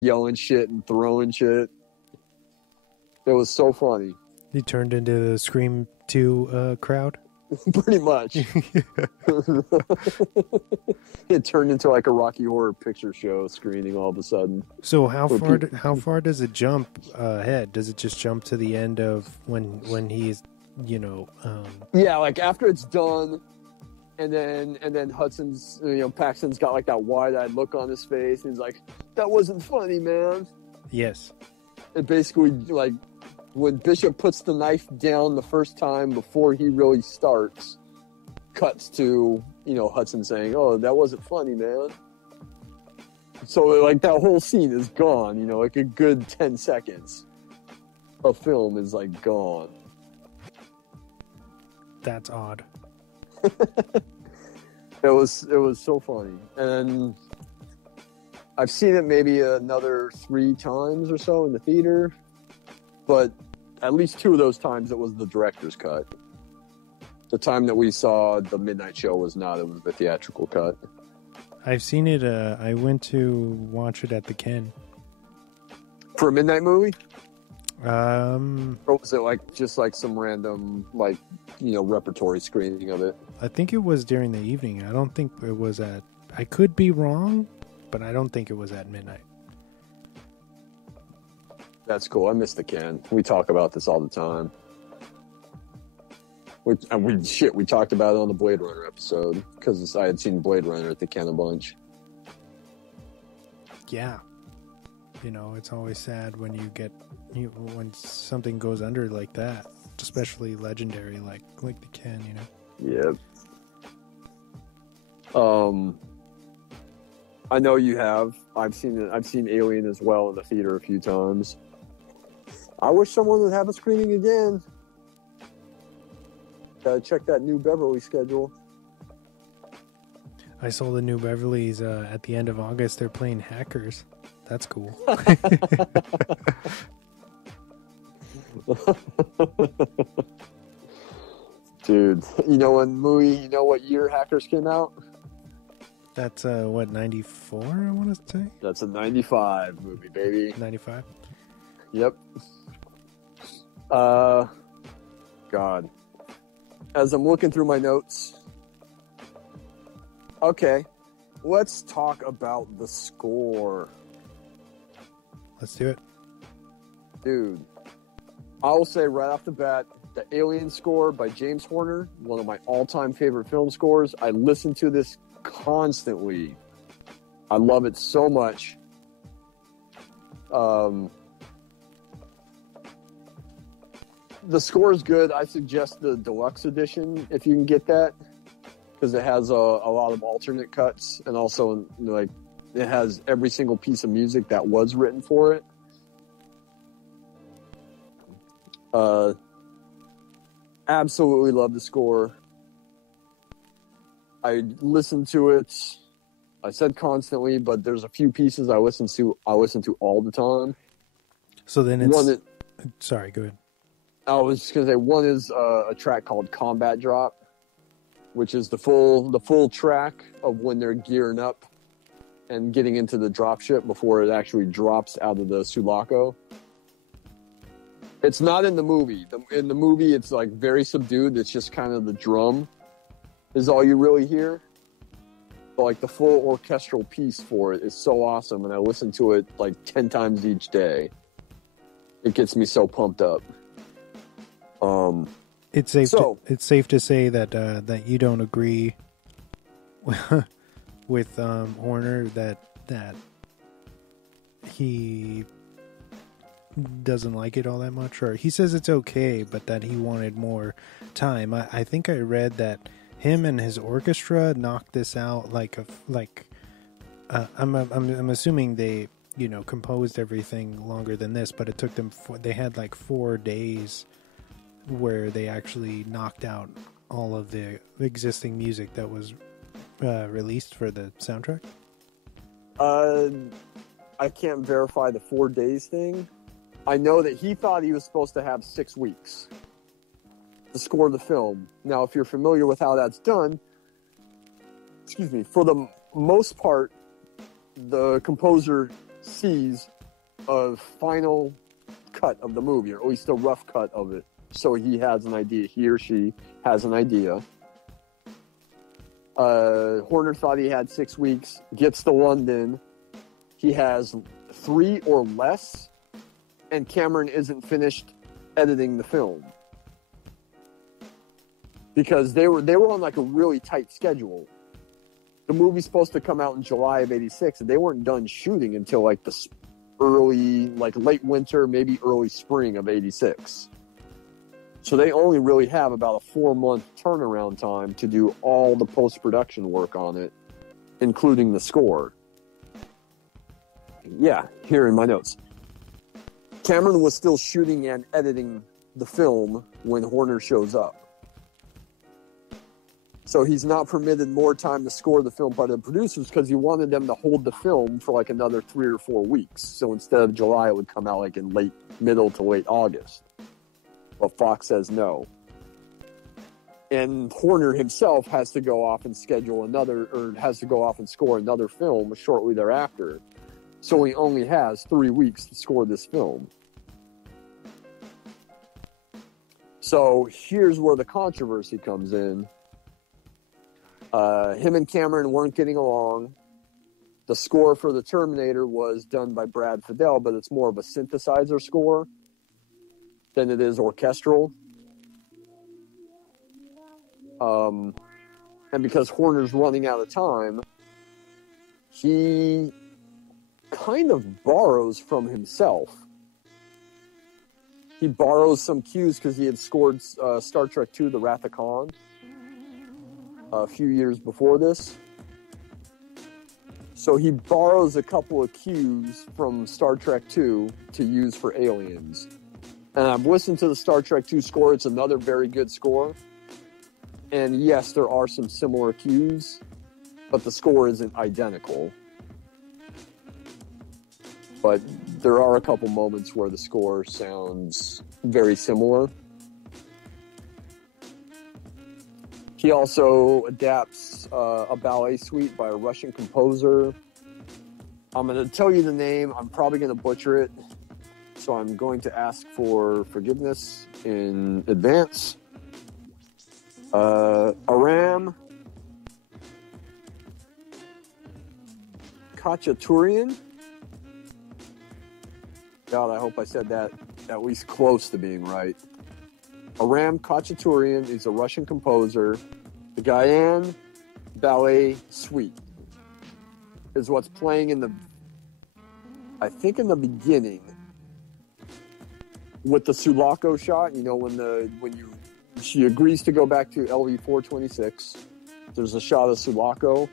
yelling shit and throwing shit. It was so funny. He turned into the Scream 2 crowd. Pretty much. It turned into like a Rocky Horror Picture Show screening all of a sudden. So how far does it jump ahead? Does it just jump to the end of when he's, Yeah, like after it's done, and then Hudson's, Paxton's got like that wide-eyed look on his face, and he's like, "That wasn't funny, man." Yes. It basically, like, when Bishop puts the knife down the first time before he really starts, cuts to, Hudson saying, "Oh, that wasn't funny, man." So, like, that whole scene is gone, like a good 10 seconds of film is, like, gone. That's odd. It was so funny. And I've seen it maybe another 3 times or so in the theater, but at least 2 of those times it was the director's cut. The time that we saw the midnight show was not, it was the theatrical cut. I've seen it, I went to watch it at the Ken. For a midnight movie? Or was it like just like some random repertory screening of it? I think it was during the evening. I don't think it was at, I could be wrong, but I don't think it was at midnight. That's cool. I miss the Ken. We talk about this all the time. We talked about it on the Blade Runner episode because I had seen Blade Runner at the Ken a bunch. Yeah. It's always sad when when something goes under like that, especially legendary like the Ken, Yeah. I know you have. I've seen it. I've seen Alien as well in the theater a few times. I wish someone would have a screening again. Gotta check that New Beverly schedule. I saw the New Beverly's at the end of August. They're playing Hackers. That's cool. Dude, what year Hackers came out? That's 94, I want to say? That's a 95 movie, baby. 95? Yep. God. As I'm looking through my notes. Okay. Let's talk about the score. Let's do it. Dude, I will say right off the bat, the Alien score by James Horner, one of my all-time favorite film scores. I listen to this constantly. I love it so much. The score is good. I suggest the deluxe edition if you can get that, because it has a lot of alternate cuts, and also it has every single piece of music that was written for it. Absolutely love the score. I listen to it. I said constantly, but there's a few pieces I listen to all the time. So then it's... Sorry, go ahead. I was just gonna say one is a track called Combat Drop, which is the full track of when they're gearing up and getting into the dropship before it actually drops out of the Sulaco. It's not in the movie. In the movie, it's like very subdued. It's just kind of the drum is all you really hear. But like the full orchestral piece for it is so awesome, and I listen to it like 10 times each day. It gets me so pumped up. It's safe to say that you don't agree with Horner that he doesn't like it all that much, or he says it's okay, but that he wanted more time. I think I read that him and his orchestra knocked this out I'm assuming they composed everything longer than this, but it took them they had like 4 days where they actually knocked out all of the existing music that was released for the soundtrack. I can't verify the 4 days thing. I know that he thought he was supposed to have 6 weeks to score the film. Now, if you're familiar with how that's done, for the most part, the composer sees a final cut of the movie, or at least a rough cut of it. So he has an idea. He or she has an idea. Horner thought he had 6 weeks, gets to London. He has 3 or less, and Cameron isn't finished editing the film. Because they were on like a really tight schedule. The movie's supposed to come out in July of '86, and they weren't done shooting until like the late winter, maybe early spring of '86. So they only really have about a 4-month turnaround time to do all the post-production work on it, including the score. Yeah, here in my notes. Cameron was still shooting and editing the film when Horner shows up. So he's not permitted more time to score the film by the producers because he wanted them to hold the film for like another 3 or 4 weeks. So instead of July, it would come out like in middle to late August. But Fox says no. And Horner himself has to go off and score another film shortly thereafter. So he only has 3 weeks to score this film. So here's where the controversy comes in. Him and Cameron weren't getting along. The score for the Terminator was done by Brad Fiedel, but it's more of a synthesizer score than it is orchestral. And because Horner's running out of time, he kind of borrows from himself. He borrows some cues because he had scored Star Trek II, The Wrath of Khan, a few years before this. So he borrows a couple of cues from Star Trek II to use for Aliens. And I've listened to the Star Trek II score. It's another very good score. And yes, there are some similar cues, but the score isn't identical. But there are a couple moments where the score sounds very similar. He also adapts a ballet suite by a Russian composer. I'm going to tell you the name. I'm probably going to butcher it. So I'm going to ask for forgiveness in advance. Aram Khachaturian. God, I hope I said that at least close to being right. Aram Khachaturian is a Russian composer. The Guyane Ballet Suite is what's playing in the beginning with the Sulaco shot. You know, when she agrees to go back to LV-426, there's a shot of Sulaco,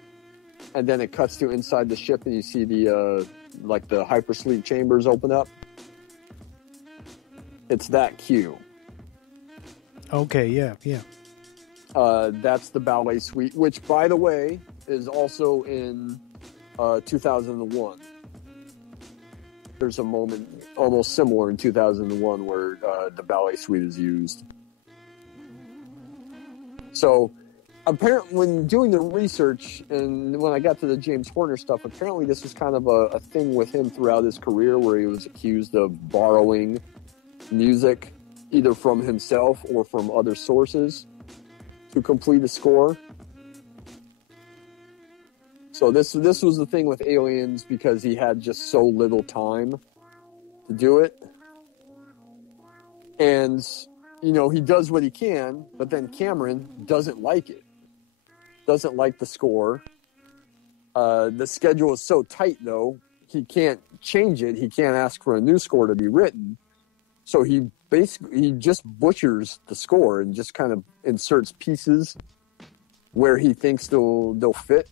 and then it cuts to inside the ship, and you see the the hypersleep chambers open up. It's that cue. Okay, yeah. That's the ballet suite, which, by the way, is also in 2001. There's a moment almost similar in 2001 where the ballet suite is used. So, apparently, when doing the research and when I got to the James Horner stuff, apparently this was kind of a thing with him throughout his career where he was accused of borrowing music either from himself or from other sources to complete a score. So this was the thing with Aliens because he had just so little time to do it. And, you know, he does what he can, but then Cameron doesn't like it. Doesn't like the score. The schedule is so tight, though, he can't change it. He can't ask for a new score to be written. So he just butchers the score and just kind of inserts pieces where he thinks they'll fit.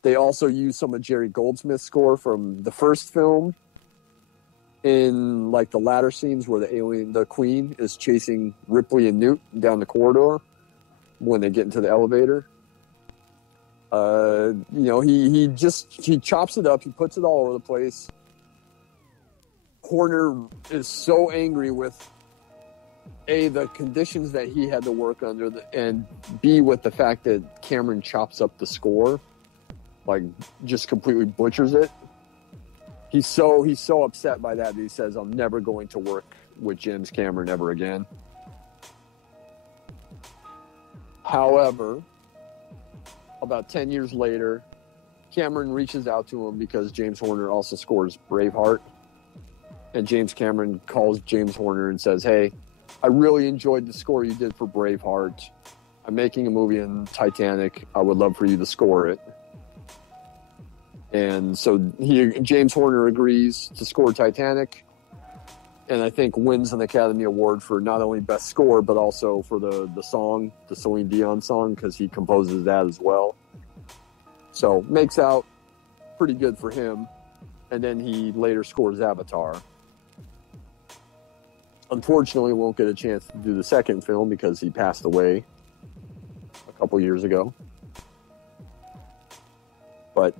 They also use some of Jerry Goldsmith's score from the first film in like the latter scenes where the Queen is chasing Ripley and Newt down the corridor when they get into the elevator. You know, he chops it up, he puts it all over the place. Horner is so angry with A, the conditions that he had to work under, and B, with the fact that Cameron chops up the score. like just completely butchers it. He's so upset by that he says, I'm never going to work with James Cameron ever again. However, about 10 years later, Cameron reaches out to him because James Horner also scores Braveheart. And James Cameron calls James Horner and says, hey, I really enjoyed the score you did for Braveheart. I'm making a movie in Titanic. I would love for you to score it. And so James Horner agrees to score Titanic, and I think wins an Academy Award for not only best score, but also for the song, the Celine Dion song, because he composes that as well. So makes out pretty good for him. And then he later scores Avatar. Unfortunately, won't get a chance to do the second film because he passed away a couple years ago. But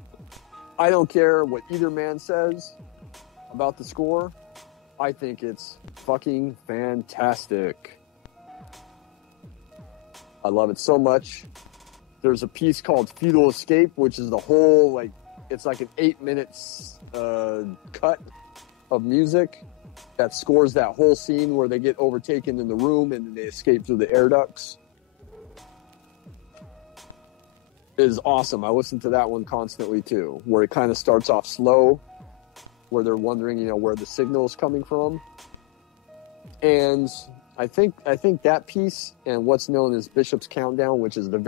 I don't care what either man says about the score. I think it's fucking fantastic. I love it so much. There's a piece called Fetal Escape, which is the whole, like, it's like an 8 minutes cut of music that scores that whole scene where they get overtaken in the room and then they escape through the air ducts. Is awesome. I listen to that one constantly too, where it kind of starts off slow, where they're wondering, where the signal is coming from. And I think that piece and what's known as Bishop's Countdown, which is the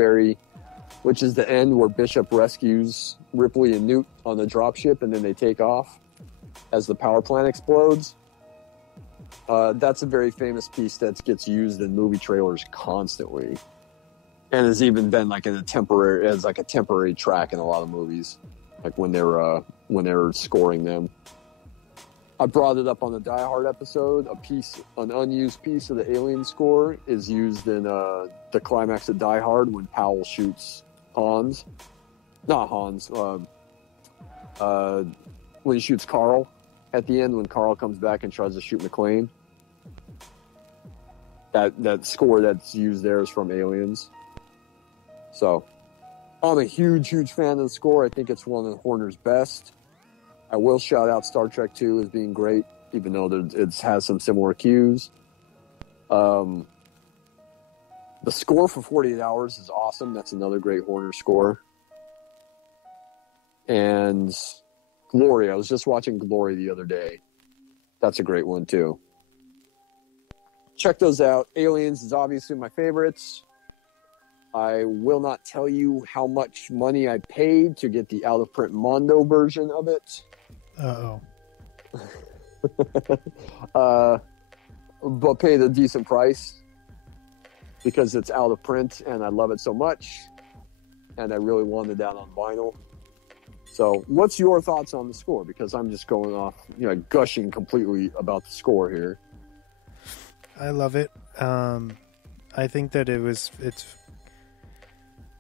end where Bishop rescues Ripley and Newt on the dropship and then they take off as the power plant explodes. That's a very famous piece that gets used in movie trailers constantly. And has even been like a temporary track in a lot of movies, like when they're scoring them. I brought it up on the Die Hard episode. An unused piece of the Alien score is used in the climax of Die Hard when Powell shoots when he shoots Carl at the end when Carl comes back and tries to shoot McClane. That score that's used there is from Aliens. So, I'm a huge, huge fan of the score. I think it's one of Horner's best. I will shout out Star Trek 2 as being great, even though it has some similar cues. The score for 48 Hours is awesome. That's another great Horner score. And Glory. I was just watching Glory the other day. That's a great one, too. Check those out. Aliens is obviously my favorites. I will not tell you how much money I paid to get the out-of-print Mondo version of it. But paid a decent price because it's out of print and I love it so much. And I really wanted that on vinyl. So what's your thoughts on the score? Because I'm just going off, gushing completely about the score here. I love it. I think that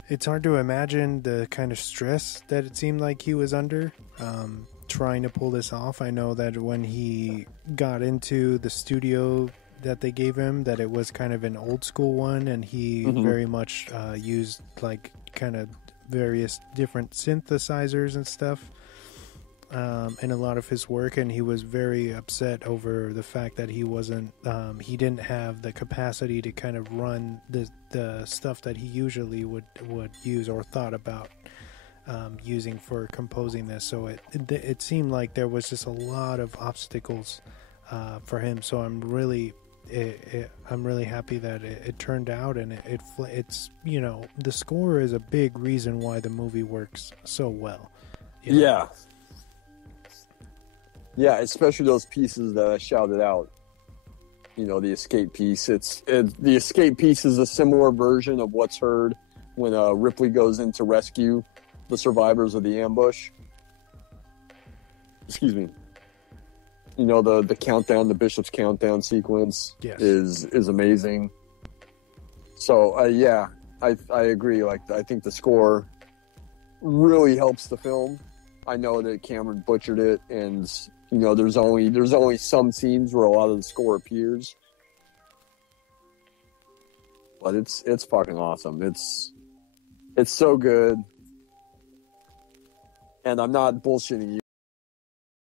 it's hard to imagine the kind of stress that it seemed like he was under trying to pull this off. I know that when he got into the studio that they gave him, that it was kind of an old school one, and he very much used like kind of various different synthesizers and stuff in a lot of his work, and he was very upset over the fact that he didn't have the capacity to kind of run the stuff that he usually would use or thought about using for composing this. So it seemed like there was just a lot of obstacles for him. So I'm really happy that it turned out, and it's the score is a big reason why the movie works so well. Yeah, especially those pieces that I shouted out. The escape piece. The escape piece is a similar version of what's heard when Ripley goes in to rescue the survivors of the ambush. Excuse me. The countdown, the Bishop's countdown sequence is amazing. So I agree. Like, I think the score really helps the film. I know that Cameron butchered it, and there's only some scenes where a lot of the score appears, but it's fucking awesome. It's so good. And I'm not bullshitting you.